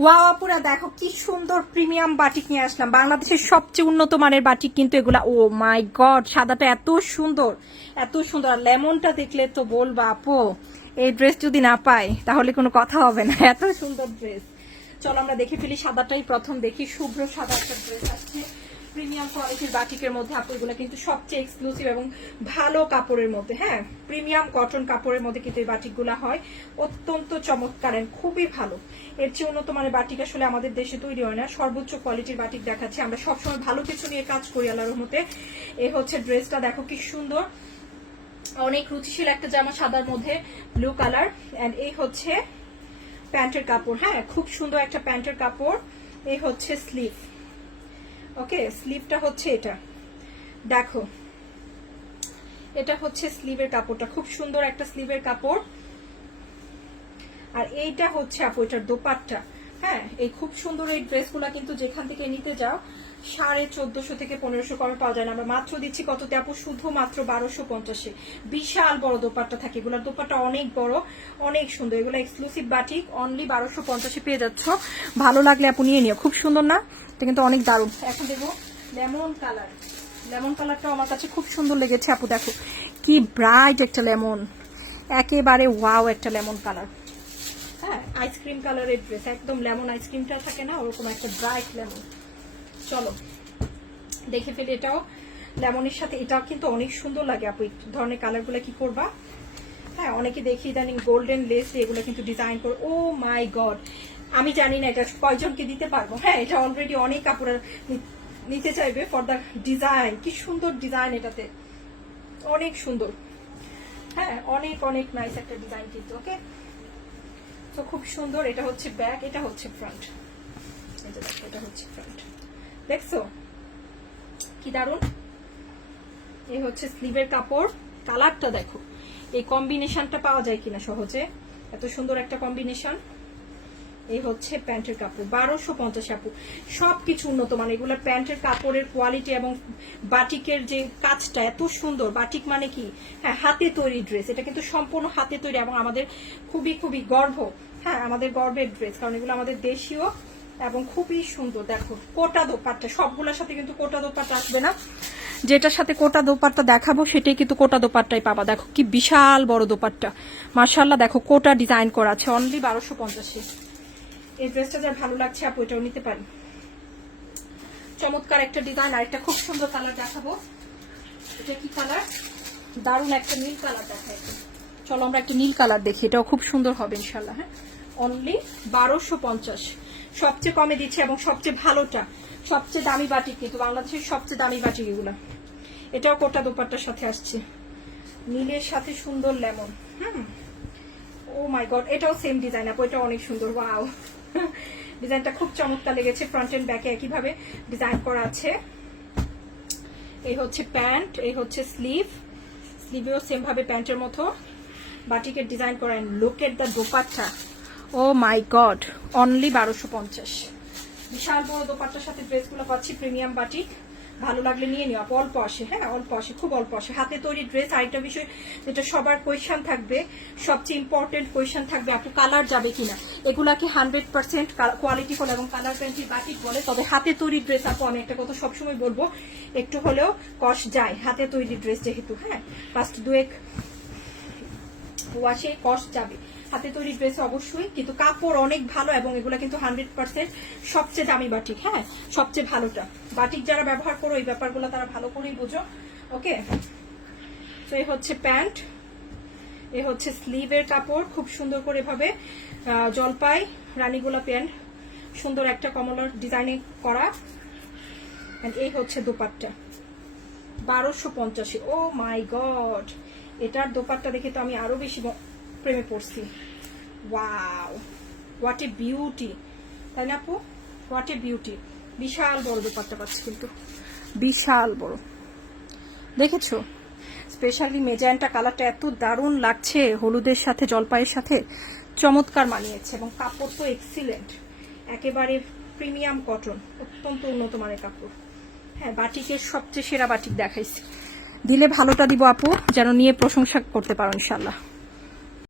Wow আপুরা দেখো কি সুন্দর প্রিমিয়াম বাটিক নিয়ে আসলাম, বাংলাদেশের সবচেয়ে উন্নত মানের বাটিক কিন্তু এগুলা। ও মাই গড, সাদাটা এত সুন্দর, এত সুন্দর। আর লেমনটা দেখলে তো বলবা আপু এই ড্রেস যদি না পাই তাহলে কোনো কথা হবে না, এত সুন্দর ড্রেস। চলো আমরা দেখে ফেলি, সাদাটাই প্রথম দেখি। শুভ্র সাদা একটা ড্রেস আসছে প্রিমিয়াম কোয়ালিটির বাটিকের মধ্যে আপু। এগুলো কিন্তু সবচেয়ে এক্সক্লুসিভ এবং ভালো কাপড়ের মধ্যে, হ্যাঁ প্রিমিয়াম কটন কাপড়ের মধ্যে কিন্তু এই বাটিকগুলো হয়। অত্যন্ত চমৎকার, খুবই ভালো। এর চেয়ে উন্নত মানের বাটিক আসলে আমাদের দেশে তৈরি হয় না। সর্বোচ্চ কোয়ালিটির বাটিক দেখাচ্ছি, আমরা সবসময় ভালো কিছু নিয়ে কাজ করি আল্লাহর রহমতে। এই হচ্ছে ড্রেসটা, দেখো কি সুন্দর, অনেক রুচিশীল একটা জামা সাদার মধ্যে ব্লু কালার। এন্ড এই হচ্ছে প্যান্টের কাপড়, হ্যাঁ খুব সুন্দর একটা প্যান্টের কাপড়। এই হচ্ছে স্লিভ, ওকে স্লিভটা হচ্ছে এটা, দেখো এটা হচ্ছে স্লিভের কাপড়টা, খুব সুন্দর একটা স্লিভের কাপড়। আর এইটা হচ্ছে আপু এটার দোপাট্টা। হ্যাঁ এই খুব সুন্দর এই ড্রেসগুলো কিন্তু যেখান থেকে নিতে যাও 1450 থেকে 1500 করে পাওয়া যায় না, আমরা মাত্র দিচ্ছি কততে আপু, শুধুমাত্র 1250-এ। বিশাল বড় দোপাট্টা থাকে, এগুলোর দোপাট্টা অনেক বড়, অনেক সুন্দর। এগুলো এক্সক্লুসিভ বাটিক, অনলি 1250-এ পেয়ে যাচ্ছ। ভালো লাগলে আপু নিয়ে নিও, খুব সুন্দর না, এটা কিন্তু অনেক দারুণ। এখন দেখো লেমন কালার, লেমন কালারটাও আমার কাছে খুব সুন্দর লেগেছে আপু, দেখো কি ব্রাইট একটা লেমন, একেবারে ওয়াও একটা লেমন কালার। হ্যাঁ আইসক্রিম কালারের ড্রেস, একদম লেমন আইসক্রিমটা থাকে না ওরকম একটা ব্রাইট লেমন। চলো দেখে ফেলি, এটাও লেমনের সাথে এটাও কিন্তু অনেক সুন্দর লাগে আপু। এই ধরনের কালারগুলো কি করবা, হ্যাঁ অনেকে দেখি ইদানিং গোল্ডেন লেস এগুলো কিন্তু ডিজাইন করে। ও মাই গড, আমি জানি না এটা কয়জনকে দিতে পারবো। হ্যাঁ এটা অলরেডি অনেক কাপড় নিতে চাইবে ফর দ্য ডিজাইন, কি সুন্দর ডিজাইন এটাতে, অনেক সুন্দর। হ্যাঁ অনেক অনেক নাইস একটা ডিজাইন কিন্তু, ওকে তো খুব সুন্দর। এটা হচ্ছে ব্যাক, এটা হচ্ছে ফ্রন্ট, এটা হচ্ছে ফ্রন্ট, দেখছো কি দারুন। এই হচ্ছে স্লিভের কাপড়, কালারটা দেখো, এই কম্বিনেশনটা পাওয়া যায় কিনা সহজে, এত সুন্দর একটা কম্বিনেশন। এই হচ্ছে প্যান্টের কাপড়, 1250 আপু, সবকিছু উন্নত মানে। এগুলো প্যান্টের কাপড়ের কোয়ালিটি এবং বাটিকের যে কাজটা এত সুন্দর। বাটিক মানে কি, হ্যাঁ হাতে তৈরি ড্রেস, এটা কিন্তু সম্পূর্ণ হাতে তৈরি এবং আমাদের খুবই খুবই গর্ব, হ্যাঁ আমাদের গর্বের ড্রেস, কারণ এগুলো আমাদের দেশীয় এবং খুবই সুন্দর। দেখো কোটা দোপাট্টা, সবগুলোর সাথে কিন্তু কোটা দোপাট্টা আসবে না, যেটার সাথে কোটা দোপাট্টা দেখাবো সেটাই কিন্তু কোটা দোপাট্টাই পাবা। দেখো কি বিশাল বড় দোপাট্টা, মাশাআল্লাহ। দেখো কোটা ডিজাইন করা আছে, অনলি 1250-এ। এই ড্রেসটা যা ভালো লাগছে আপু এটাও নিতে পারি, চমৎকার একটা ডিজাইন। আর একটা খুব সুন্দর কালার দেখাবো, এটা কি কালার, দারুণ একটা নীল কালার দেখায়। চলো আমরা একটা নীল কালার দেখি, এটাও খুব সুন্দর হবে ইনশাল্লাহ। হ্যাঁ অনলি 1250, সবচেয়ে কমে দিচ্ছে এবং সবচেয়ে ভালোটা, সবচেয়ে দামি বাটিক কিন্তু বাংলাদেশের সবচেয়ে দামি বাটিক এগুলা। এটাও কোটা দোপাট্টার সাথে আসছে, নীলের সাথে সুন্দর লেমন। ও মাই গড, এটাও সেম ডিজাইন আপু, এটাও অনেক সুন্দর, ওয়াও ডিজাইনটা খুব চমৎকার লেগেছে। ফ্রন্ট এন্ড ব্যাকে একইভাবে ডিজাইন করা আছে। এই হচ্ছে প্যান্ট, এই হচ্ছে স্লিভ, স্লিভেও সেম ভাবে প্যান্টের মতো বাটিকের ডিজাইন করা। Look at the dupatta, oh my god, only 1250। বিশাল বড় দোপাট্টার সাথে ড্রেসগুলো পাচ্ছি প্রিমিয়াম বাটিক, ভালো লাগলে নিয়ে নিও আপু। অল্প আসে, হ্যাঁ অল্প আসে, খুব অল্প আসে। হাতে তৈরি ড্রেস আরেকটা বিষয় যেটা সবার কোয়েশ্চেন থাকবে, সবচেয়ে ইম্পর্টেন্ট কোয়েশ্চেন থাকবে আপু, কালার যাবে কিনা। এগুলাকে 100% কোয়ালিটি ফুল এবং কালার গ্যারান্টি বাটিক বলে। তবে হাতে তৈরি ড্রেস আপু আমি একটা কথা সবসময় বলবো, একটু হলেও কষ্ট যায় হাতে তৈরি ড্রেস যেহেতু, হ্যাঁ ফার্স্ট 2-1 ওয়াশে কষ্ট যাবে হাতে তৈরি ড্রেস অবশ্যই, কিন্তু কাপড় অনেক ভালো এবং এগুলো কিন্তু 100% সবচেয়ে দামি বাটিক। হ্যাঁ সবচেয়ে ভালোটা বাটিক যারা ব্যবহার করো এই ব্যাপারগুলো তারা ভালো করেই বোঝো, ওকে। তো এই হচ্ছে প্যান্ট, এ হচ্ছে স্লিভের কাপড়, খুব সুন্দর করে ভাবে জলপাই রানীগোলা প্যান্ট, সুন্দর একটা কমলার ডিজাইনিং করা। এই হচ্ছে দোপাট্টা 1250। ও মাই গড, এটার দোপাট্টা দেখে তো আমি আরো বেশি প্রেমে পড়ছি। ওয়াও, হোয়াট এ বিউটি, তাই না আপু, হোয়াট এ বিউটি। বিশাল বড় দোপাট্টা পাচ্ছি কিন্তু, বিশাল বড়, দেখেছো। স্পেশালি মেজেন্টা কালারটা এত দারুণ লাগছে হলুদের সাথে জলপাইয়ের সাথে, চমৎকার মানিয়েছে এবং কাপড় তো এক্সিলেন্ট, একেবারে প্রিমিয়াম কটন, অত্যন্ত উন্নত মানের কাপড়। হ্যাঁ বাটিকের সবচেয়ে সেরা বাটিক দেখাইছি, দিলে ভালোটা দিব আপু যেন নিয়ে প্রশংসা করতে পারো ইনশাল্লাহ।